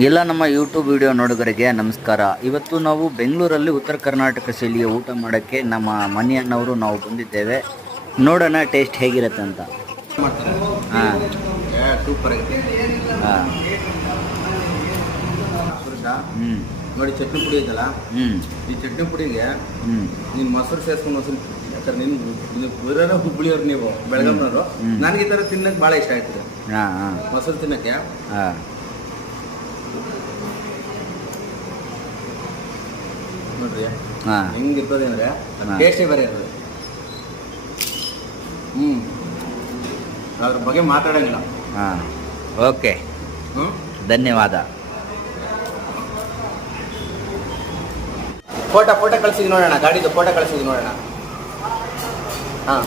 ಎಲ್ಲ ನಮ್ಮ YouTube video ನೋಡುಗರಿಗೆ ನಮಸ್ಕಾರ. ಇವತ್ತು ನಾವು ಬೆಂಗಳೂರಲ್ಲಿ ಉತ್ತರ ಕರ್ನಾಟಕ ಶೈಲಿಯ ಊಟ ಮಾಡೋಕ್ಕೆ ನಮ್ಮ ಮನೆಯನ್ನವರು ನಾವು ಬಂದಿದ್ದೇವೆ. ನೋಡೋಣ ಟೇಸ್ಟ್ ಹೇಗಿರುತ್ತೆ ಅಂತ. ಹಾಂ ಸೂಪರ್ ಆಗಿದೆ. ಹಾಂ ನೋಡಿ ಚಟ್ನಿ ಪುಡಿ ಐತಲ್ಲ, ಈ ಚಟ್ನಿ ಪುಡಿಗೆ ನೀನು ಮೊಸರು ಸೇರಿಸ್ಕೊಂಡು ಯಾಕಂದ್ರೆ ನೀನು ಬರೋರ ಹುಬ್ಬಳ್ಳಿಯವ್ರು, ನೀವು ಬೆಳಗಾಂನವರು. ನನಗೆ ಈ ಥರ ತಿನ್ನಕ್ಕೆ ಭಾಳ ಇಷ್ಟ ಆಯ್ತದೆ. ಮೊಸರು ತಿನ್ನಕ್ಕೆ ನೋಡ್ರಿ ಹೆಂಗಿರ್ತದೆ ಅಂದರೆ ಟೇಸ್ಟೇ ಬೇರೆ ಇರ್ತದೆ. ಅದ್ರ ಬಗ್ಗೆ ಮಾತಾಡೋಂಗಿಲ್ಲ. ಓಕೆ, ಧನ್ಯವಾದ. ಫೋಟೋ ಕಳಿಸಿದ್ವಿ ನೋಡೋಣ, ಗಾಡಿದು ಫೋಟೋ ಕಳಿಸಿದ್ವಿ ನೋಡೋಣ. ಹಾಂ